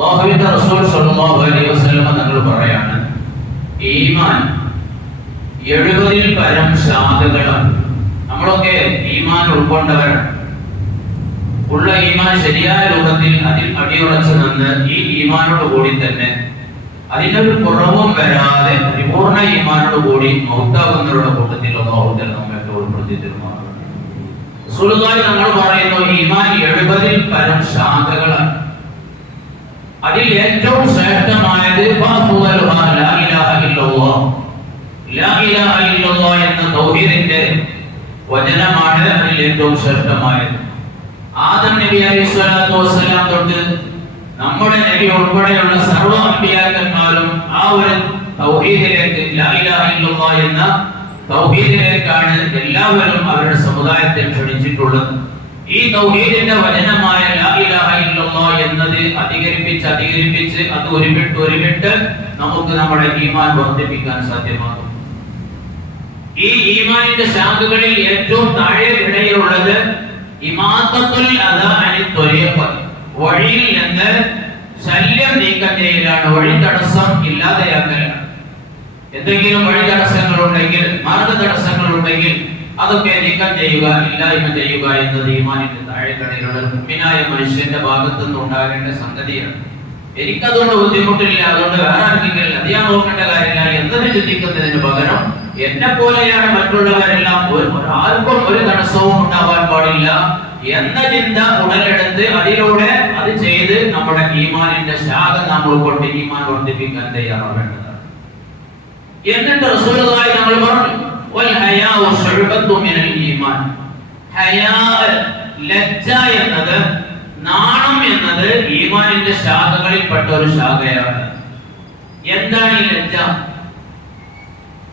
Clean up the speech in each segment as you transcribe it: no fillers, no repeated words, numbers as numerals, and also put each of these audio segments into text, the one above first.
അല്ലാഹുവിന്റെ റസൂൽ സ്വല്ലല്ലാഹു അലൈഹി വസല്ലം തങ്ങൾ പറയാണ്, ഈമാൻ 70-ൽ പരം ശാഖകളാണ്. നമ്മളൊക്കെ ഈമാൻ ഉൾക്കൊണ്ടവരാണ്. ഉള്ള ഈമാൻ ശരിയായ രൂപത്തിൽ അതിൽ അടിയുറച്ചു നിന്ന് ഈ ഈമാനോട് കൂടി തന്നെ അതിനൊരു കുറവും വരാതെ പരിപൂർണ ഈമാനോട് കൂടി മൗത്താകുന്നവരുടെ കൂട്ടത്തിൽ അല്ലാഹു തആല നമ്മെ ഉൾപ്പെടുത്തിയിട്ടുമാണ്. റസൂലുള്ളാഹി നമ്മൾ പറയുന്നു, ഈമാൻ 70-ൽ പരം ശാഖകളാണ്. അതിൽ ഏറ്റവും ശ്രേഷ്ഠമായത് ലാ ഇലാഹ ഇല്ലല്ലാഹ്. ലാ ഇലാഹ ഇല്ലല്ലാഹ് എന്ന തൗഹീദിന്റെ വചനമാണ് അതിൽ ഏറ്റവും ശ്രേഷ്ഠമായത്. ആദം നബി അലൈഹിസ്സലാത്തു വസ്സലാം തൊട്ട് നമ്മുടെ നബി ഉൾപ്പെടെയുള്ള സർവ്വ അമ്പിയാക്കന്മാരും ആ ഒരു തൗഹീദിലേക്ക്, ലാ ഇലാഹ ഇല്ലല്ലാഹ് എന്ന തൗഹീദിലേക്കാണ് എല്ലാവരും അവരുടെ സമുദായത്തെ ക്ഷണിച്ചിട്ടുള്ളത്. ഈ തൗഹീദിന്റെ വചനമായ ലാ ഇലാഹ ഇല്ലല്ലാഹ് എന്നത് അധികരിപ്പിച്ച് അത് ഒരുമിട്ട് നമുക്ക് നമ്മുടെ ഈമാൻ വർദ്ധിപ്പിക്കാൻ സാധ്യമാകും. ഈ ഈമാനിന്റെ ശാഖകളിൽ ഏറ്റവും താഴെ ഇടയിലുള്ളത് ഇമാത്തത്തുൽ അദാ അനി ത്വരീഖ്, വഴിയിൽ നിന്ന് ശല്യം നീക്കം ചെയ്യലാണ്, വഴി തടസ്സം ഇല്ലാതെയാക്കലാണ്. എന്തെങ്കിലും വഴി തടസ്സങ്ങൾ ഉണ്ടെങ്കിൽ, മാർഗ തടസ്സങ്ങൾ ഉണ്ടെങ്കിൽ അതൊക്കെ നീക്കം ചെയ്യുക, ഇല്ലായ്മ ചെയ്യുക എന്നത് ഈമാനിന്റെ താഴെക്കടയിലുള്ള മുഅ്മിനായ മനുഷ്യന്റെ ഭാഗത്തു നിന്ന് ഉണ്ടാകേണ്ട സംഗതിയാണ്. എനിക്കതുകൊണ്ട് ബുദ്ധിമുട്ടില്ല, അതുകൊണ്ട് വേറെ ആർക്കെങ്കിലും അത് ഞാൻ നോക്കേണ്ട കാര്യമില്ല എന്നത് ചിന്തിക്കുന്നതിന് പകരം എന്നെ പോലെയാണ് മറ്റുള്ളവരെല്ലാം, ആർക്കും ഒരു തടസ്സവും ഉണ്ടാവാൻ പാടില്ല എന്ന ചിന്ത ഉടലെടുത്ത് അതിലൂടെ അത് ചെയ്ത് നമ്മുടെ ഈമാനിന്റെ ശാഖ നാം ഉൾക്കൊണ്ട് ഈമാൻ വർദ്ധിപ്പിക്കാൻ തയ്യാറാവേണ്ടതാണ്. എന്നിട്ട് റസൂലുള്ളാഹി നമ്മൾ പറഞ്ഞു, വൽ ഹയാഉ ശുഅബത്തു മിനൽ ഈമാൻ. ഹയാ, ലജ്ജ എന്നത്, നാണം എന്നത് ഈമാനിന്റെ ശാഖകളിൽപ്പെട്ട ഒരു ശാഖയാണ്. എന്താണ് ഈ ലജ്ജ?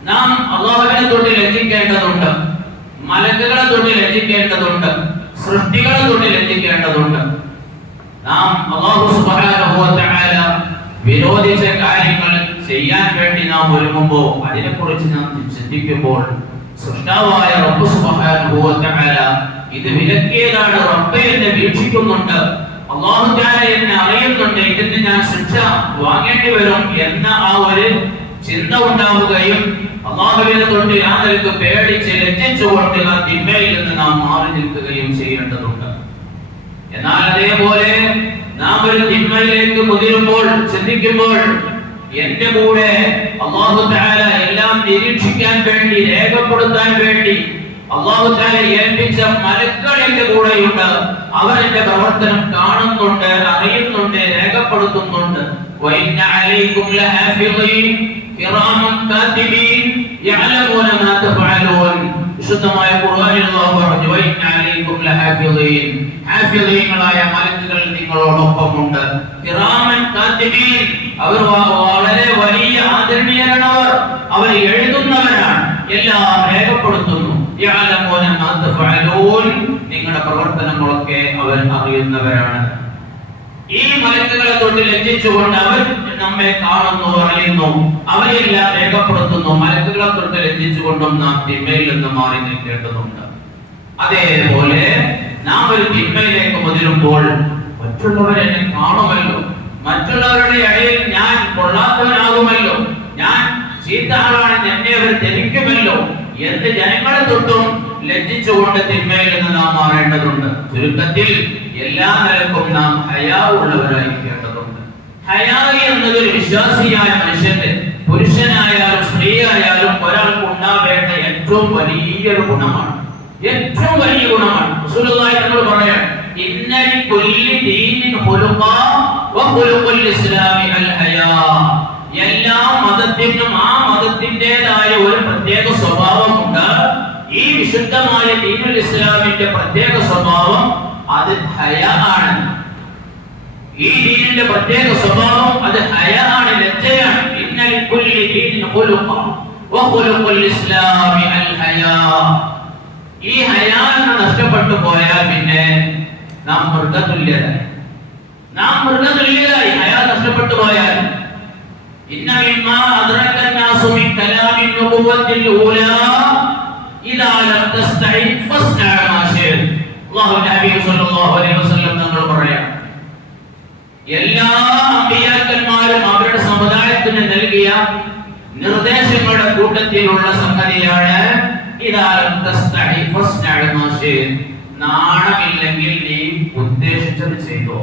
നാം അല്ലാഹുവിനെ തൊട്ട് ലജ്ജിക്കേണ്ടതുണ്ട്, മലക്കുകളെ തൊട്ട് ലജ്ജിക്കേണ്ടതുണ്ട്, സൃഷ്ടികളെ തൊട്ട് ലജ്ജിക്കേണ്ടതുണ്ട്. നാം അല്ലാഹു സുബ്ഹാനഹു വ തആല വിരോധിച്ച കാര്യങ്ങൾ ചെയ്യാൻ വേണ്ടി നാം ഒരുങ്ങുമ്പോൾ, അതിനെക്കുറിച്ച് നാം ചിന്തിക്കുമ്പോൾ, സൃഷ്ടാവായ റബ്ബ് സുബ്ഹാനഹു വ തആല ഇത് വിലക്കിയതാണ്, റബ്ബ് എന്നെ വീക്ഷിക്കുന്നുണ്ട്, അല്ലാഹു തആല എന്നെ അറിയുന്നുണ്ട്, ഇതിന് ഞാൻ ശിക്ഷ വാങ്ങേണ്ടി വരും എന്ന ആ ഒരു ചിന്ത ഉണ്ടാവുകയും അല്ലാഹുവിനെ തൊട്ട് യാതൊരു പേടിച്ച് ലജ്ജിച്ചുകൊണ്ട് ആ തിന്മയിൽ നിന്ന് നാം മാറി നിൽക്കുകയും ചെയ്യേണ്ടതുണ്ട്. എന്നാൽ അതേപോലെ നാം ഒരു തിന്മയിലേക്ക് മുതിരുമ്പോൾ, ചിന്തിക്കുമ്പോൾ, എന്റെ കൂടെ അല്ലാഹു തആല എല്ലാം നിരീക്ഷിക്കാൻ വേണ്ടി, രേഖപ്പെടുത്താൻ വേണ്ടി അല്ലാഹു തആല ഏൽപ്പിച്ച മലക്കുകൾ എന്റെ കൂടെയുണ്ട്, അവർ എന്റെ പ്രവർത്തനം കാണുന്നുണ്ട്, അറിയുന്നുണ്ട്, രേഖപ്പെടുത്തുന്നുണ്ട്. വഇന്ന അലൈക്കും ലഹാഫിളീൻ കിറാമൻ കാതിബീൻ യഅലമൂന മാ തഫഅലൂൻ. വിശുദ്ധമായ ഖുർആനിൽ അല്ലാഹു പറഞ്ഞു, വഇന്ന അലൈക്കും ലഹാഫിളീൻ, ഹാഫിളീങ്ങളായ മലക്കുകൾ നിങ്ങളോടൊപ്പമുണ്ട്. കിറാമൻ കാതിബീൻ, അവർ വളരെ വലിയ ആദരണീയരാണ്, അവർ എഴുതുന്നവരാണ്, എല്ലാം രേഖപ്പെടുത്തുന്നു. യഅലമൂന മാ തഫഅലൂൻ, നിങ്ങളുടെ പ്രവർത്തനങ്ങളൊക്കെ അവർ അറിയുന്നവരാണ്. ഈ മലക്കുകളെ തൊട്ട് ലജ്ജിച്ചുകൊണ്ട് അവർ നമ്മെ കാണുന്നു, അറിയുന്നു, അവരെല്ലാം രേഖപ്പെടുത്തുന്നു. മലക്കുകളെ തൊട്ട് ലജ്ജിച്ചുകൊണ്ടും നാം തിന്മയിൽ നിന്ന് മാറി നിൽക്കേണ്ടതുണ്ട്. അതേപോലെ നാം ഒരു തിന്മയിലേക്ക് മുതിരുമ്പോൾ മറ്റുള്ളവരെന്നെ കാണുമല്ലോ, മറ്റുള്ളവരുടെ ഇടയിൽ ഞാൻ കൊള്ളാത്തവനാകുമല്ലോ, ഞാൻ ചീത്ത ആളാണെന്ന് എന്നെ അവർ ധരിക്കുമല്ലോ എന്ന് ജനങ്ങളെ തൊട്ടും ലജ്ജിച്ചുകൊണ്ട് തിന്മയിൽ നിന്ന് നാം മാറേണ്ടതുണ്ട്. ചുരുക്കത്തിൽ എല്ലാ നിലക്കും നാം ഹയാ ഉള്ളവരായിരിക്കേണ്ടതുണ്ട്. ഹയാ എന്നത് ഒരു വിശ്വാസിയായ മനുഷ്യന്റെ, പുരുഷനായാലും സ്ത്രീയായാലും ഒരാൾക്ക് ഉണ്ടാവേണ്ട ഏറ്റവും വലിയൊരു ഗുണമാണ്, ഏറ്റവും വലിയ ഗുണമാണ്. റസൂലുള്ളാഹി തങ്ങൾ പറയാൻ, ഇന്നലി കുല്ലി ദീനിൻ ഖുലുഖാ വ ഖുലുഖുൽ ഇസ്ലാമി അൽ ഹയാ. എല്ലാ മതത്തിനും ആ മതത്തിന്റേതായ ഒരു പ്രത്യേക സ്വഭാവമുണ്ട്. ഈ വിശുദ്ധമായ ദീനുൽ ഇസ്ലാമിന്റെ പ്രത്യേക സ്വഭാവം അത് ഹയാ ആണ്. ഈ ദീനിന്റെ പ്രത്യേക സ്വഭാവം അത് ഹയാ ആണ്, ലജ്ജയാണ്. ഇന്നലി കുല്ലി ദീനിൻ ഖുലുഖാ വ ഖുലുഖുൽ ഇസ്ലാമി അൽ ഹയാ. ഈ ഹയാ നഷ്ടപ്പെട്ടു പോയാൽ പിന്നെ നാം മൃഗതുല്യരായി, ഹയാ നഷ്ടപ്പെട്ടു പോയാൽ. ഇന്ന മിമ്മാ അദ്റക الناس من كلام النبوة الأولى إذا لم تستعد فاصنع ما شئت. അല്ലാഹു നബി സല്ലല്ലാഹു അലൈഹി വസല്ലം തങ്ങൾ പറയാം, എല്ലാ അമ്പിയാക്കന്മാരും അവരുടെ സമുദായത്തിന് നൽകിയ നിർദ്ദേശങ്ങളുടെ കൂട്ടത്തിലുള്ള സംഗതിയാണ് നാണമില്ലെങ്കിൽ നീ ഉദ്ദേശിച്ചത് ചെയ്തോ.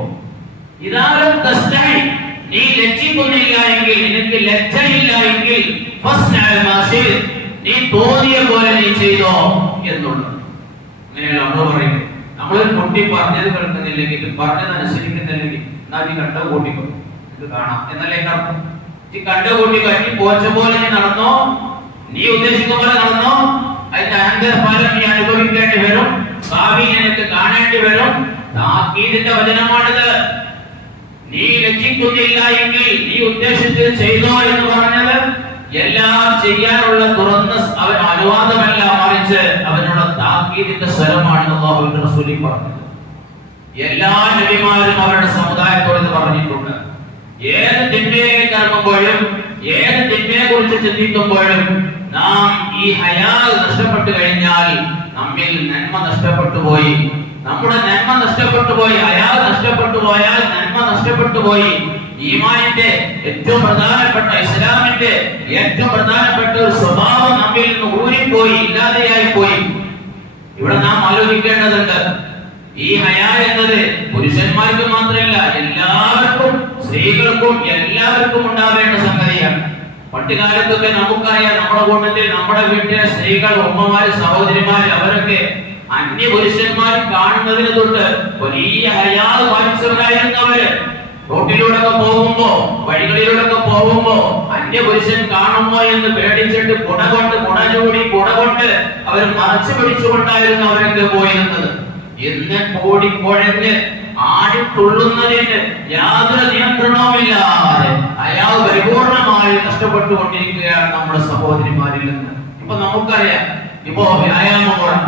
നീ ലജ്ജിക്കുന്നില്ല എങ്കിൽ, നിനക്ക് ലജ്ജയില്ല എങ്കിൽ നീ തോന്നിയ പോലെ നീ ചെയ്തോ എന്നുള്ളത്. അങ്ങനെയല്ല നമ്മൾ പറയുന്നത്. നമ്മളൊരു കുട്ടി പറഞ്ഞത് കേൾക്കുന്നില്ലെങ്കിൽ, പറഞ്ഞത് അനുസരിക്കുന്നില്ലെങ്കിൽ, എന്നാ നീ കണ്ട കൂട്ടിക്കോ, ഇത് കാണാം എന്നല്ലേ അർത്ഥം. നീ കണ്ട കൂട്ടി കട്ടി പോച്ച പോലെ നീ നടന്നോ, നീ ഉദ്ദേശിക്കുന്ന പോലെ നടന്നോ, അതിന്റെ അനന്തരഫലം നീ അനുഭവിക്കേണ്ടി വരും, ഭാവി നിനക്ക് കാണേണ്ടി വരും. താക്കീതിന്റെ വചനമാണിത്. നീ ലജ്ജിക്കുന്നില്ല എങ്കിൽ നീ ഉദ്ദേശിച്ചത് ചെയ്തോ എന്ന് പറഞ്ഞത് എല്ലാം ചെയ്യാനുള്ള തുറന്ന അവൻ അനുവാദമല്ല, മറിച്ച് അവനുള്ള താക്കീതിന്റെ സ്വരമാണ് അല്ലാഹുവിന്റെ റസൂൽ പറഞ്ഞത്. എല്ലാ നബിമാരും അവരുടെ സമുദായത്തോട് പറഞ്ഞിട്ടുണ്ട്. ഏത് തിന്മയിലേക്ക് ഇറങ്ങുമ്പോഴും, ഏത് തിന്മയെ കുറിച്ച് ചിന്തിക്കുമ്പോഴും നാം ഈ ഹയാ നഷ്ടപ്പെട്ടു കഴിഞ്ഞാൽ നമ്മിൽ നന്മ നഷ്ടപ്പെട്ടു പോയി. നമ്മുടെ നന്മ നഷ്ടപ്പെട്ടു പോയി. ഹയാ നഷ്ടപ്പെട്ടു പോയാൽ നന്മ നഷ്ടപ്പെട്ടു പോയി. ഈമാനിന്റെ ഏറ്റവും പ്രധാനപ്പെട്ട, ഇസ്ലാമിന്റെ ഏറ്റവും പ്രധാനപ്പെട്ട ഒരു സ്വഭാവം നമ്മിൽ നിന്ന് ഊരിപ്പോയി, ഇല്ലാതെയായി പോയി. ഇവിടെ നാം ആലോചിക്കേണ്ടതുണ്ട്. ഈ ഹയാ എന്നത് പുരുഷന്മാർക്ക് മാത്രമല്ല, എല്ലാവർക്കും, സ്ത്രീകൾക്കും എല്ലാവർക്കും ഉണ്ടാവേണ്ട സംഗതിയാണ്. പണ്ടുകാലത്തൊക്കെ നമുക്കറിയാം, നമ്മുടെ കൂട്ടത്തിൽ നമ്മുടെ വീട്ടിലെ സ്ത്രീകൾ, ഉമ്മമാര്, സഹോദരിമാര്, അവരൊക്കെ അന്യ പുരുഷന്മാർ കാണുന്നതിന് തൊട്ട് വലിയ ഹയാ പാലിച്ചവരായിരുന്നു അവര്. റോട്ടിലൂടെ പോകുമ്പോ, വഴികളിലൂടെ പോകുമ്പോ അന്യ പുരുഷൻ കാണുമോ എന്ന് പേടിച്ചിട്ട് കുട കൊണ്ട് അവർ മറച്ചു പിടിച്ചുകൊണ്ടായിരുന്നു അവരൊക്കെ പോയിരുന്നത്. ഇന്ന് കൂടിക്കുഴഞ്ഞ് ആടിത്തുള്ളുന്നതിന് യാതൊരു നിയന്ത്രണവുമില്ലാതെ അയാൾ പരിപൂർണമായി നഷ്ടപ്പെട്ടുകൊണ്ടിരിക്കുകയാണ് നമ്മുടെ സഹോദരിമാരിൽ നിന്ന്. ഇപ്പൊ നമുക്കറിയാം, ഇപ്പോ വ്യായാമം,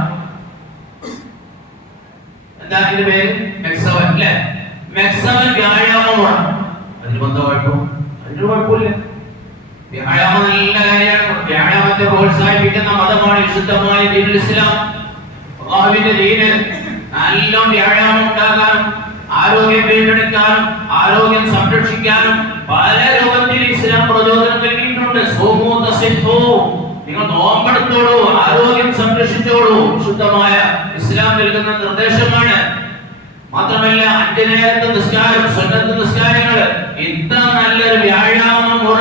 എന്താ അതിന്റെ പേര്, മെക്സവൻ അല്ലെ? മെക്സവൻ വ്യായാമമാണ്. അതിന് ബന്ധ കുഴപ്പം? അതിന് കുഴപ്പമില്ല. വ്യായാമം നല്ല കാര്യമാണ്. വ്യായാമത്തെ പ്രോത്സാഹിപ്പിക്കുന്ന മതമാണ് വിശുദ്ധമായ ദീനുൽ ഇസ്ലാം. അല്ലാഹുവിന്റെ ദീന് നല്ല വ്യായാമം ഉണ്ടാകാനും, ആരോഗ്യം വീണ്ടെടുക്കാനും, ആരോഗ്യം സംരക്ഷിക്കാനും പല രൂപത്തിൽ ഇസ്ലാം പ്രചോദനം നൽകിയിട്ടുണ്ട്. സൂമൂ തസിഹൂ, നിങ്ങൾ നോമ്പെടുത്തോളൂ, ആരോഗ്യം സംരക്ഷിച്ചോളൂ, വിശുദ്ധമായ ഇസ്ലാം നൽകുന്ന നിർദ്ദേശമാണ്. മാത്രമല്ല 5 നേരത്തെ നിസ്കാരം, സുന്നത്ത് നിസ്കാരങ്ങൾ, ഇത്ര നല്ലൊരു വ്യായാമ മുറ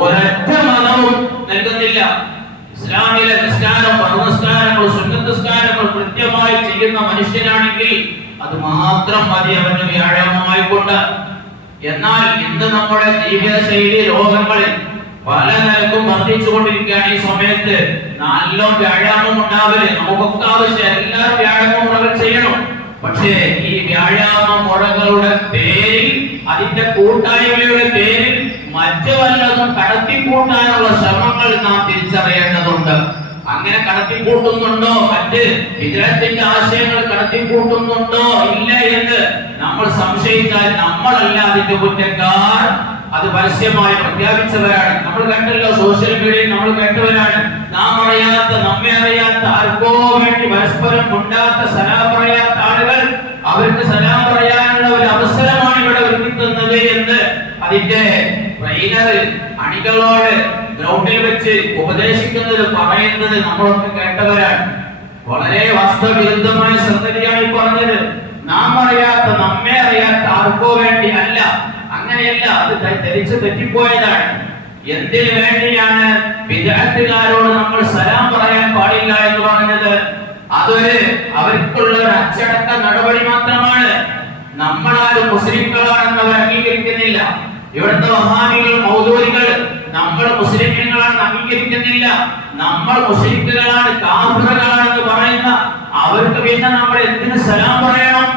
ഒരൊറ്റ മതവും നൽകുന്നില്ല. ഇസ്ലാമിലെ നിസ്കാരം, പർവ്വസ്കാരങ്ങൾ, സുന്നത്ത് നിസ്കാരങ്ങൾ കൃത്യമായി ചെയ്യുന്ന മനുഷ്യനാണെങ്കിൽ അത് മാത്രം മതി അവന് വ്യായാമമായിക്കൊണ്ട്. എന്നാൽ ഇന്ന് നമ്മുടെ ജീവിതശൈലി രോഗങ്ങളിൽ പല നിലക്കും വർദ്ധിച്ചുകൊണ്ടിരിക്കുകയാണ്. ഈ സമയത്ത് നല്ല വ്യായാമം ഉണ്ടാവല് നമുക്കൊക്കെ ആവശ്യം, എല്ലാവരും വ്യായാമ മുറകൾ ചെയ്യണം. പക്ഷേ ഈ വ്യായാമ മുറകളുടെ പേരിൽ, അതിന്റെ കൂട്ടായ്മയുടെ പേരിൽ മറ്റു വല്ലതും കടത്തിക്കൂട്ടാനുള്ള ശ്രമങ്ങൾ നാം തിരിച്ചറിയേണ്ടതുണ്ട്. അങ്ങനെ കടത്തിക്കൂട്ടുന്നുണ്ടോ, മറ്റ് വിഗ്രഹത്തിന്റെ ആശയങ്ങൾ കടത്തിക്കൂട്ടുന്നുണ്ടോ ഇല്ല എന്ന് നമ്മൾ സംശയിച്ചാൽ നമ്മളല്ല അതിന്റെ കുറ്റക്കാർ, അത് പരസ്യമായി പ്രഖ്യാപിച്ചവരാണ്. നമ്മൾ കണ്ടല്ലോ, സോഷ്യൽ മീഡിയയിൽ നമ്മൾ കേട്ടവരാണ്. നാം അറിയാത്ത, നമ്മെ അറിയാത്ത, ആർക്കോ വേണ്ടി പരസ്പരം ഉണ്ടാത്ത സലാം പറയാത്ത ആളുകൾ അവർക്ക് സലാം പറയാനുള്ള ഒരു അവസരമാണ് ഇവിടെ ഒരുക്കുന്നത് എന്ന് അതിന്റെ ട്രെയിനർ അണികളോട് ഗ്രൗണ്ടിൽ വെച്ച് ഉപദേശിക്കുന്നത്, പറയുന്നത് നമ്മളൊക്കെ കേട്ടവരാണ്. വളരെ വാസ്തവവിരുദ്ധമായ സംഗതിയാണ് ഈ പറഞ്ഞത്. നാം അറിയാത്ത, നമ്മെ അറിയാത്ത ആർക്കോ വേണ്ടി അല്ല, അങ്ങനെയല്ല, അത് ധരിച്ച് തെറ്റിപ്പോയതാണ്. എന്തിനു വേണ്ടിയാണ് വിദഅത്തുകാരോട് നമ്മൾ സലാം പറയാൻ പാടില്ല എന്ന് പറഞ്ഞത്? അതൊരു അവർക്കുള്ള ഒരു അച്ചടക്ക നടപടി മാത്രമാണ്. നമ്മളാരും മുസ്ലിംകളാണെന്ന് അവർ അംഗീകരിക്കുന്നില്ല. ഇവിടുത്തെ വഹാബികൾ, മൗദൂദികൾ നമ്മൾ മുസ്ലിങ്ങളാണെന്ന് അംഗീകരിക്കുന്നില്ല. നമ്മൾ മുസ്ലിങ്ങളാണ്, കാഫിറുകളാണെന്ന് പറയുന്ന അവർക്ക് പിന്നെ നമ്മൾ എന്തിനു സലാം പറയണം?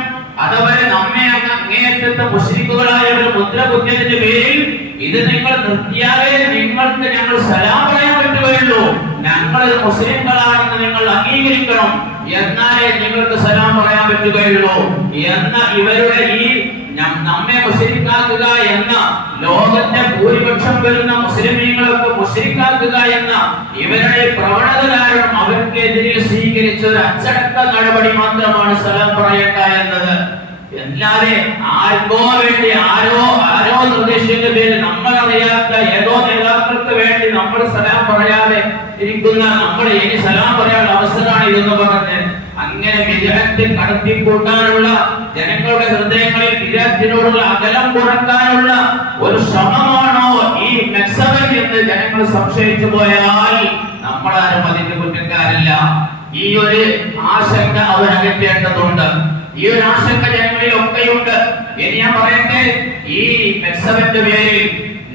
അതവരെ നമ്മെ അങ്ങേയറ്റത്തെ മുസ്ലിക്കുകളായവർ മുദ്ര കുത്തിയതിന്റെ പേരിൽ ഇത് നിങ്ങൾ നിർത്തിയാലേ നിങ്ങൾക്ക് ഞങ്ങൾ സലാം പറയാൻ പറ്റുകയുള്ളൂ, ഞങ്ങൾ മുസ്ലിങ്ങളാണെന്ന് നിങ്ങൾ അംഗീകരിക്കണം, എന്നാലേ നിങ്ങൾക്ക് സലാം പറയാൻ പറ്റുകയുള്ളൂ എന്ന ഇവരുടെ ഈ നമ്മെ മുസ്ലിക്കാക്കുക എന്ന, ലോകത്തെ ഭൂരിപക്ഷം വരുന്ന മുസ്ലിമീങ്ങളൊക്കെ മുസ്ലിക്കാക്കുക എന്ന ഇവരുടെ പ്രവണത കാരണം അവർക്കെതിരെ സ്വീകരിച്ച ഒരു അച്ചടക്ക നടപടി മാത്രമാണ് സലാം പറയേണ്ട എന്നത്. അല്ലാതെ ആർക്കോ വേണ്ടി, ആരോ ഇനി സലാം പറയാനുള്ള അവസരമാണ് ഇതെന്ന് പറഞ്ഞ് അങ്ങനെ വിദഗ്ധ കടത്തിക്കൂട്ടാനുള്ള ജനങ്ങളുടെ ഹൃദയങ്ങളിൽ വിദഗ്ധനോടുള്ള അകലം കുറക്കാനുള്ള ഒരു ശ്രമമാണോ ഈ മെക്സവൻ എന്ന് ജനങ്ങൾ സംശയിച്ചു പോയാൽ നമ്മളാരും അതിന്റെ കുറ്റക്കാരല്ല. ഈ ഒരു ആശങ്ക അവരകറ്റേണ്ടതുണ്ട്. ഈ ഒരു ആശങ്ക ജനങ്ങളിൽ ഒക്കെയുണ്ട്. ഇനി ഞാൻ പറയട്ടെ, ഈ മെക്സവന്റെ പേരിൽ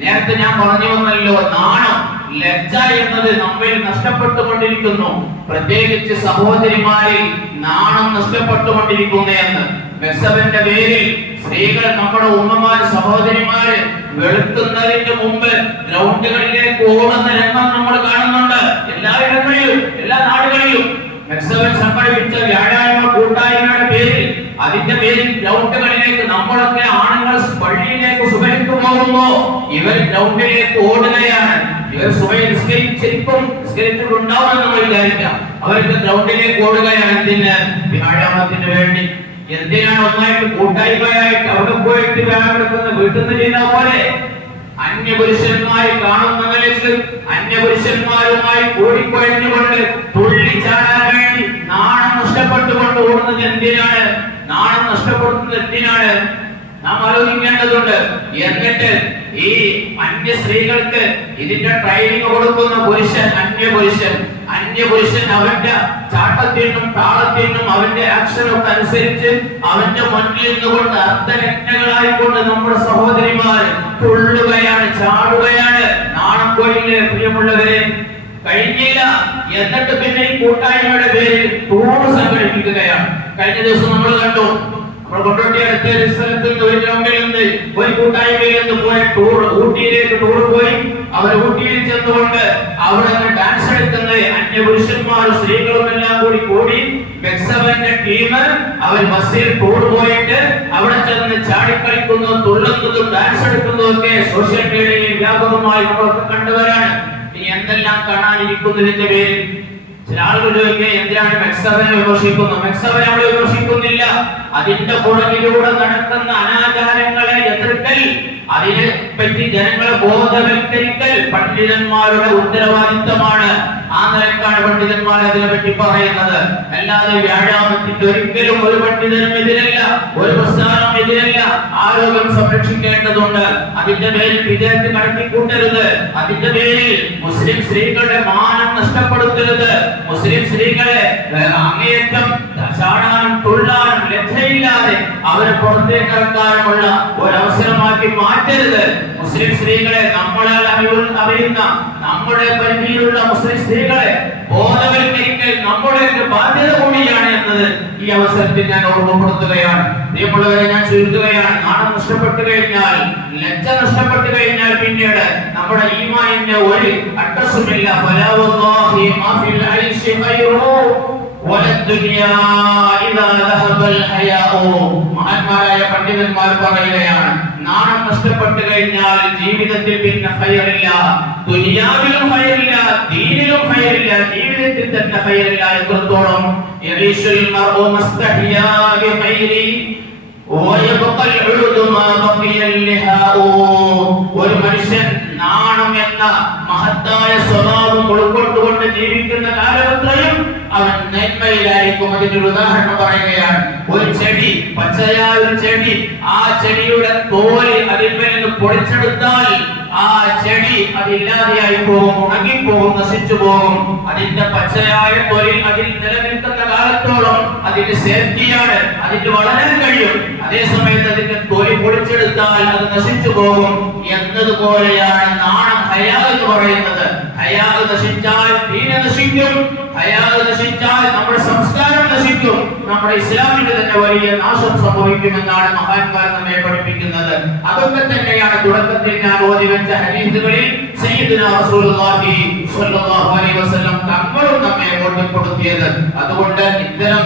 നേരത്തെ ഞാൻ പറഞ്ഞു വന്നല്ലോ, നാണം, ലജ്ജ എന്നത് നമ്മിൽ നഷ്ടപ്പെട്ടുകൊണ്ടിരിക്കുന്നു. പ്രത്യേകിച്ച് സഹോദരിമാരിൽ നാണം നഷ്ടപ്പെട്ടുകൊണ്ടിരിക്കുന്നു എന്ന്. മെക്സവന്റെ പേരിൽ സ്ത്രീകൾ, നമ്മുടെ ഉമ്മമാര്, സഹോദരിമാര് വെളുക്കുന്നതിന് മുമ്പ് ഗ്രൗണ്ടുകളിലേക്ക് ഓടുന്ന രംഗം നമ്മൾ കാണുന്നുണ്ട്. എല്ലായിടങ്ങളിലും, എല്ലാ നാടുകളിലും മെക്സവൻ സംഘടിപ്പിച്ച വ്യാഴായ്മ കൂട്ടായ്മയുടെ പേരിൽ, അതിന്റെ പേരിൽ ഗ്രൗണ്ടുകളിലേക്ക് നമ്മളൊക്കെ ആണുങ്ങൾ പള്ളിയിലേക്ക് സുബഹിക്ക് പോകുമ്പോ ഇവർ ഗ്രൗണ്ടിലേക്ക് ഓടുകയാണ്. ഇവർ സുബഹി നിസ്കരിച്ചിട്ടുണ്ടാവുമെന്ന് നമ്മൾ വിചാരിക്കാം. അവർക്ക് ഗ്രൗണ്ടിലേക്ക് ഓടുകയാണ്. എന്തിന്? വ്യാഴാമത്തിന് വേണ്ടി. എന്തിനാണ്? ഒന്നായിട്ട് കൂട്ടായ്മയായിട്ട് അവിടെ പോയിട്ട് വ്യാഴമെടുക്കുന്ന വീട്ടിൽ നിന്ന് ചെയ്യുന്ന പോലെ അന്യപുരുഷന്മാരെ കാണുന്നവർക്ക് അന്യപുരുഷന്മാരുമായി കൂടിക്കൊഴിഞ്ഞുകൊണ്ട് തുള്ളിച്ചാടാൻ വേണ്ടി നാണം നഷ്ടപ്പെട്ടുകൊണ്ട് ഓടുന്നത് എന്തിനാണ്? നാണം നഷ്ടപ്പെടുന്നത് എന്തിനാണ്? നാം ആലോചിക്കേണ്ടതുണ്ട്. എന്നിട്ട് ഈ അന്യ സ്ത്രീകൾക്ക് ഇതിന്റെ ട്രെയിനിങ് കൊടുക്കുന്ന പുരുഷൻ, അന്യപുരുഷൻ അവന്റെ ചാട്ടത്തിനും താളത്തിനും അവന്റെ ആക്ഷനൊക്കെ അനുസരിച്ച് അവന്റെ മുന്നിൽ നിന്നുകൊണ്ട് അർദ്ധരത്നങ്ങളായിക്കൊണ്ട് നമ്മുടെ സഹോദരിമാർ തുള്ളുകയാണ്, ചാടുകയാണ്. നാണം പോയില്ലേ പ്രിയമുള്ളവരെ? കഴിഞ്ഞില്ല. എന്നിട്ട് പിന്നെ ഈ കൂട്ടായ്മയുടെ പേരിൽ ടൂർ സംഘടിപ്പിക്കുകയാണ്. കഴിഞ്ഞ ദിവസം നമ്മൾ കണ്ടു, നമ്മൾ കൊണ്ടോട്ടി അടുത്ത ഒരു സ്ഥലത്ത് നിന്ന്, ഒരു ഗ്രൗണ്ടിൽ നിന്ന്, ഒരു കൂട്ടായ്മയിൽ നിന്ന് പോയി ടൂർ, ഊട്ടിയിലേക്ക് ടൂർ പോയി. അവർ ഊട്ടിയിൽ ചെന്നുകൊണ്ട് അവിടെ ഡാൻസ് എടുക്കുന്ന അന്യപുരുഷന്മാരും സ്ത്രീകളും എല്ലാം കൂടി മെക്സവന്റെ ടീം അവർ ബസ്സിൽ ടൂർ പോയിട്ട് അവിടെ ചെന്ന് ചാടിക്കളിക്കുന്നു, തുള്ളുന്നതും ഡാൻസ് എടുക്കുന്നതും ഒക്കെ സോഷ്യൽ മീഡിയയിൽ വ്യാപകമായി നമ്മളൊക്കെ കണ്ടുവരാണ്. ഇനി എന്തെല്ലാം കാണാനിരിക്കുന്നതിന്റെ പേരിൽ ചില ആളുകളൊക്കെ എന്തിനാണ് മെക്സവനെ വിമർശിക്കുന്നു? മെക്സവനെ നമ്മൾ വിമർശിക്കുന്നില്ല. അതിന്റെ പുറകിലൂടെ നടക്കുന്ന അനാചാരങ്ങളെ എതിർക്കൽ, അതിനെ പറ്റി ജനങ്ങളെ ബോധവൽക്കരിക്കൽ പണ്ഡിതന്മാരുടെ ഉത്തരവാദിത്തമാണ്. ആ നിലക്കാണ് പണ്ഡിതന്മാർ അതിനെ പറ്റി പറയുന്നത്. അല്ലാതെ വ്യാഴാമത്തിന്റെ ഒരിക്കലും ഒരു പണ്ഡിതനും എതിരല്ല, ഒരു പ്രസ്ഥാനം എതിരല്ല. ആരോഗ്യം സംരക്ഷിക്കേണ്ടതുണ്ട്. അതിന്റെ പേരിൽ വിദേഹത്ത് കടത്തിക്കൂട്ടരുത്. അതിന്റെ പേരിൽ മുസ്ലിം സ്ത്രീകളുടെ മാനം നഷ്ടപ്പെടുത്തരുത്. മുസ്ലിം സ്ത്രീകളെ അങ്ങേയറ്റം ചാടാനും തുള്ളാനും ലജ്ജയില്ലാതെ അവരെ പുറത്തേക്ക് ഇറക്കാനുമുള്ള ഒരവസരമാക്കി മാറ്റരുത്. മുസ്ലിം സ്ത്രീകളെ, നമ്മളാൽ അറിയുന്ന നമ്മുടെ പരിധിയിലുള്ള മുസ്ലിം സ്ത്രീകളെ ബോധവൽക്കരിക്കൽ നമ്മുടെ ബാധ്യത കൂടിയാണ് എന്നത് ഈ അവസരത്തിൽ ഞാൻ ഓർമ്മപ്പെടുത്തുകയാണ്. പ്രിയമുള്ളവരെ, ഞാൻ ചുരുക്കുകയാണ്. നാണം നഷ്ടപ്പെട്ടു കഴിഞ്ഞാൽ, ലജ്ജ നഷ്ടപ്പെട്ടു കഴിഞ്ഞാൽ പിന്നീട് നമ്മുടെ ഈമാനിന്റെ ഒരു അഡ്രസ്സുമില്ല. മഹാന്മാരായ പണ്ഡിതന്മാർ പറയുകയാണ്, നാണം നഷ്ടപ്പെട്ടു കഴിഞ്ഞാൽ ജീവിതത്തിൽ പിന്നെ ഖൈറില്ല. ദുനിയാവിലും ഖൈറില്ല, ദീനിലും ഖൈറില്ല, ജീവിതത്തിൽ തന്നെ ഖൈറില്ല. എത്രത്തോളം യഈശുൽ മർഉ മസ്തഹിയാ ബിഖൈരി വയബ്ഖൽ ഉദു മാ ബഖിയ ലിഹാഉ. ഒരു മനുഷ്യൻ നാണം എന്ന മഹത്തായ സ്വഭാവം ഉൾക്കൊണ്ടുകൊണ്ട് ജീവിക്കുന്ന കാലത്രയും അവൻ നന്മയിലായിരിക്കും. അതിനൊരു ഉദാഹരണം പറയുകയാണ്. ഒരു ചെടി, പച്ചയായ ഒരു ചെടി, ആ ചെടിയുടെ തോല് അതിന്മേൽ നിന്ന് പൊളിച്ചെടുത്താൽ ആ ചെടി അതില്ലാതെയായി പോകും, ഉണങ്ങിപ്പോകും, നശിച്ചു പോകും. അതിന്റെ പച്ചയായ തൊലിൽ അതിൽ നിലനിൽക്കുന്ന കാലത്തോളം അതിന്റെ സേഫ്റ്റിയാണ്, അതിന് വളരാൻ കഴിയും. അതേ സമയത്ത് അതിന്റെ തൊലി പൊളിച്ചെടുത്താൽ അത് നശിച്ചു പോകും. എന്നതുപോലെയാണ് നാണം, ഹയാ എന്ന് പറയുന്നത്. ഹയാ നശിച്ചാൽ ദീന നശിക്കും, ഹയാ നശിച്ചാൽ നമ്മുടെ സംസ്കാരം നശിക്കും, നമ്മുടെ ഇസ്ലാമിന്റെ തന്നെ വലിയ നാശം സംഭവിക്കുമെന്നാണ് മഹാന്മാർ നമ്മെ പഠിപ്പിക്കുന്നത്. അതൊക്കെ തന്നെയാണ് തുടക്കത്തിൽ ഞാൻ ഓതി വെച്ച ഹദീസുകളിൽ സയ്യിദുനാ റസൂലുള്ളാഹി സ്വല്ലല്ലാഹു അലൈഹി വസല്ലം തങ്ങളും നമ്മെ ഓർമ്മപ്പെടുത്തിയത്. അതുകൊണ്ട് ഇത്തരം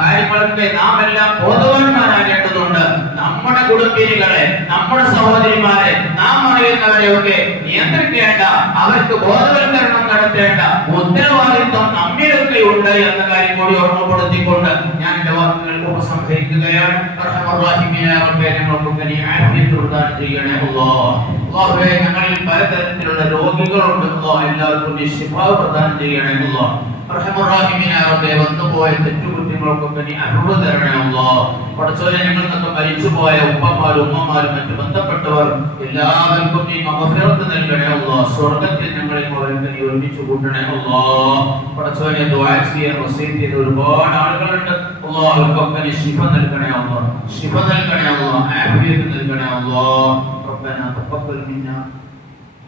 കാര്യങ്ങളൊക്കെ നാം എല്ലാം ബോധവാന്മാരാകേണ്ടതുണ്ട്. നമ്മുടെ കുടുംബിനികളെ, നമ്മുടെ സഹോദരിമാരെ, നാം അറിയുന്നവരെയൊക്കെ നിയന്ത്രിക്കേണ്ട, അവർക്ക് ബോധവൽക്കരണം നടത്തേണ്ട ഉത്തരവാദിത്വം നമ്മിലൊക്കെ ഉണ്ട് എന്ന കാര്യം കൂടി ഓർമ്മപ്പെടുത്തിക്കൊണ്ട് ഞാൻ എന്റെ വാക്കുകൾ ഉപസംഹരിക്കുകയാണ്. റഹ്മാൻ റഹീമായ റബ്ബേ, ഞങ്ങൾക്കൊക്കെ നീ ആഫിയത്ത് പ്രദാനം ചെയ്യണേ അല്ലാഹ്. അല്ലാഹുവേ ഞങ്ങളിൽ പലതരത്തിലുള്ള രോഗികളുണ്ട് അല്ലാഹ് എല്ലാവർക്കും നീ ശിഫ പ്രദാനം ചെയ്യണേ അല്ലാഹ് അർഹമർ റഹീമീനായ റബ്ബേ വന്നുപോയ തെറ്റുകുറ്റങ്ങൾക്കൊക്കെ നീ അരുള് തരണേ അല്ലാഹ് പടച്ചോനെ ഞങ്ങൾക്കൊക്കെ മരിച്ചുപോയ ഉപ്പമാരും ഉമ്മമാരും മറ്റു ബന്ധപ്പെട്ടവർ എല്ലാവർക്കും നീ മഗ്ഫിറത്ത് നൽകണേ അല്ലാഹ് സ്വർഗ്ഗത്തിൽ ഞങ്ങളെ അവർക്ക് നീ ഒരുമിച്ച് കൂട്ടണേ അല്ലാഹ് പടച്ചോനെ ദുആ ചെയ്യാൻ വസീയത്ത് ചെയ്ത ഒരുപാട് ആളുകളുണ്ട് അല്ലാഹ് അവർക്കൊക്കെ നീ ശിഫ നൽകണേ അല്ലാഹ് ശിഫ നൽകണേ അല്ലാഹ് ആഫിയത്ത് നൽകണേ അല്ലാഹ് ربنا تقبل منا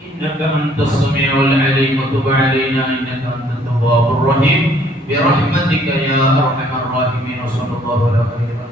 إنك أنت السميع العليم وتب علينا إنك أنت التواب الرحيم برحمتك يا أرحم الراحمين وصلى الله على خير